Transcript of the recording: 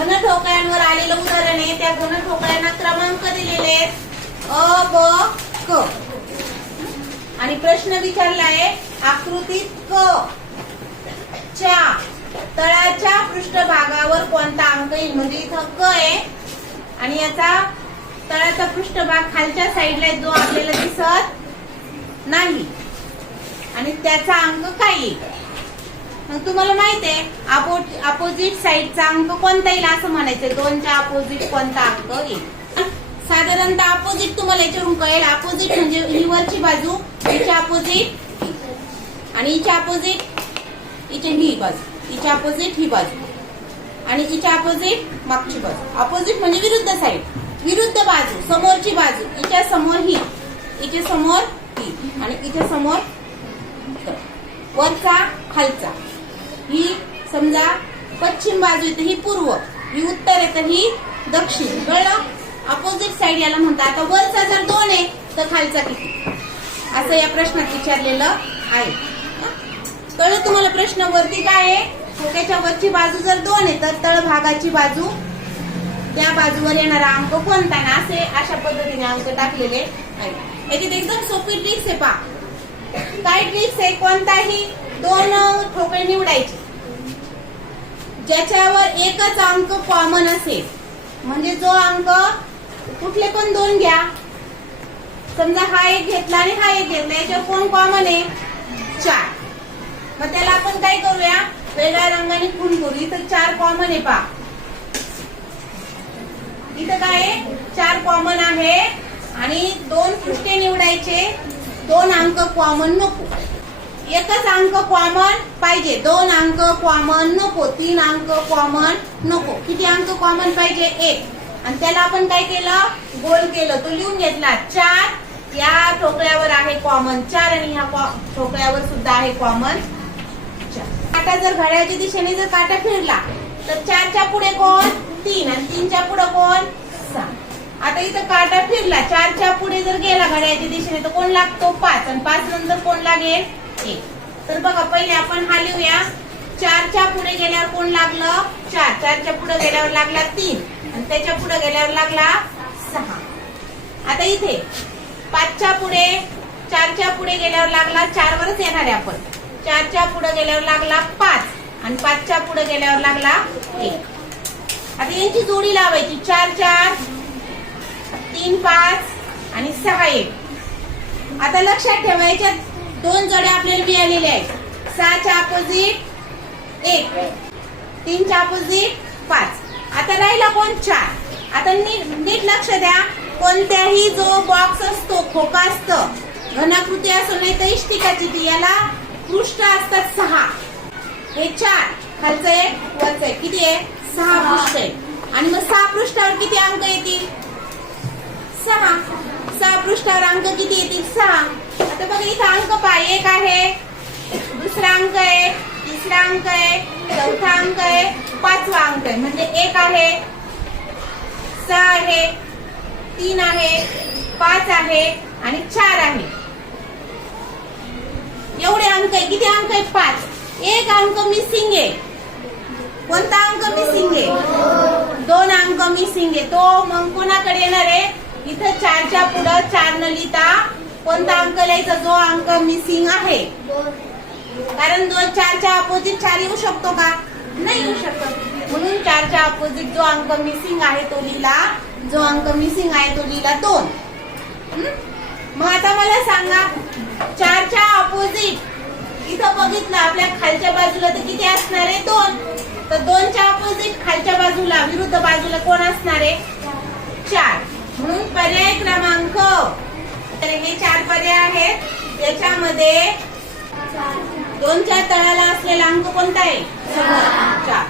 घन ठोकळ्यांवर आलेलं उदाहरण आहे. त्या घन ठोकळ्यांना क्रमांक दिलेले आहेत. अ ब क. आणि प्रश्न विचारला आहे आकृतीत क. च्या तळाच्या पृष्ठभागावर कोणता अंक येईल? म्हणजे इथं क आहे. आणि याचा तळाचा पृष्ठभाग खालच्या साईडला जो आपल्याला दिसत नाही. आणि त्याचा अंक काय येईल? मग तुम्हाला माहीत आहे अपो अपोजिट साईडचा अंक कोणता येईल असं म्हणायचं. दोनच्या अपोजिट कोणता अंक येईल? साधारणतः अपोजिट तुम्हाला याच्यावरून कळेल अपोजिट म्हणजे ही वरची बाजू हिच्या अपोजिट आणि हिच्या अपोजिट हिच्या ही बाजू. हिच्या अपोजिट ही बाजू. आणि हिच्या अपोजिट मागची बाजू. अपोजिट म्हणजे विरुद्ध साईड. विरुद्ध बाजू समोरची बाजू. हिच्या समोर ही हिच्या समोर ही आणि हिच्या समोर वरचा खालचा. ही समजा पश्चिम बाजू येते ही पूर्व ही उत्तर येते ही दक्षिण. कळलं? अपोजिट साईड याला म्हणतात. आता वरचा जर दोन आहे तर खालचा किती? असं या प्रश्नात विचारलेलं आहे. कळलं तुम्हाला प्रश्न? वरती काय आहे? खोक्याच्या वरची बाजू जर दोन आहे तर तळभागाची बाजू त्या बाजूवर येणारा अंक कोणता? ना असे अशा पद्धतीने अंक टाकलेले आहेत. याची एकदम सोपी ट्रिक्स आहे पा काय ट्रिक्स आहे? कोणताही? दोन ठोकळे निवडायचे. ज्याच्यावर एकच अंक कॉमन असेल म्हणजे जो अंक कुठले पण दोन घ्या. समजा हा एक घेतला आणि हा एक घेतला याच्यावर कोण कॉमन आहे? चार. मग त्याला आपण काय करूया? वेगळ्या रंगाने खून करू. इथं चार कॉमन आहे पा इथं काय आहे? चार कॉमन आहे. आणि दोन पृष्ठे निवडायचे? दोन अंक कॉमन नको. एकच अंक कॉमन पाहिजे. दोन अंक कॉमन नको. तीन अंक कॉमन नको. किती अंक कॉमन पाहिजे? एक. आणि त्याला आपण काय केलं? गोल केलं. तो लिहून घेतला. चार. या ठोकळ्यावर आहे कॉमन चार आणि ह्या कॉ- ठोकळ्यावर सुद्धा आहे कॉमन काटा जर घड्याच्या दिशेने जर काटा फिरला तर चारच्या पुढे कोण? तीन. आणि तीनच्या पुढे कोण? सहा. आता इथं काटा फिरला. चारच्या पुढे जर गेला घड्याच्या दिशेने तर कोण लागतो? पाच. आणि पाच नंतर कोण लागेल? एक तर बघा पहिले आपण हा लिहूया. चारच्या पुढे गेल्यावर कोण लागलं? चार. चारच्या पुढे गेल्यावर लागला तीन. आणि त्याच्या पुढे गेल्यावर लागला सहा. आता इथे पाचच्या पुढे चारच्या पुढे गेल्यावर लागला चार वरच येणार आहे आपण. चारच्या पुढे गेल्यावर लागला पाच. आणि पाचच्या पुढे गेल्यावर लागला एक. आता यांची जोडी लावायची. चार चार. तीन पाच. आणि सहा एक. आता लक्षात ठेवायच्या दोन जोड्या आपल्याला मिळालेल्या आहेत. सहाच्या अपोजिट एक. तीनच्या अपोजिट पाच. आता राहिला कोण? चार. आता नीट नीट लक्ष द्या. कोणत्याही जो बॉक्स असतो खोका असतं घनाकृती असो नाही तर इष्टिकाची ती याला पृष्ठ असतात सहा. हे चार. खालचं एक वरचं एक. किती आहे? सहा. पृष्ठ आहे. आणि मग सहा पृष्ठावर किती अंक येतील? सहा. सहा पृष्ठावर अंक किती येतील? सहा. आता बघा इथं अंक पाय एक आहे दुसरा अंक आहे तिसरा अंक आहे चौथा अंक आहे पाचवा अंक आहे. म्हणजे एक आहे सहा आहे तीन आहे पाच आहे आणि चार आहे. एवढे अंक आहे. किती अंक आहे पाच. एक अंक मिसिंग आहे. कोणता अंक मिसिंग आहे? दोन अंक मिसिंग आहे. तो मग कोणाकडे येणार आहे? इथं चारच्या पुढं चार न लिहिता कोणता अंक लिहायचा? जो अंक मिसिंग आहे. कारण दोन चारच्या अपोजिट चार येऊ शकतो का? नाही येऊ शकत. म्हणून चारच्या अपोजिट जो अंक मिसिंग आहे तो लिहिला. जो अंक मिसिंग आहे तो लिहिला दोन. मग आता मला सांगा चारच्या अपोजिट इथं बघितलं आपल्या खालच्या बाजूला तर किती असणार आहे दोन? तर दोनच्या अपोजिट खालच्या बाजूला विरुद्ध बाजूला कोण असणार आहे चार म्हणून पर्याय क्रमांक तर हे चार पर्याय त्याच्यामध्ये दोन दोनच्या तळाला असलेला अंक कोणता आहे? चार.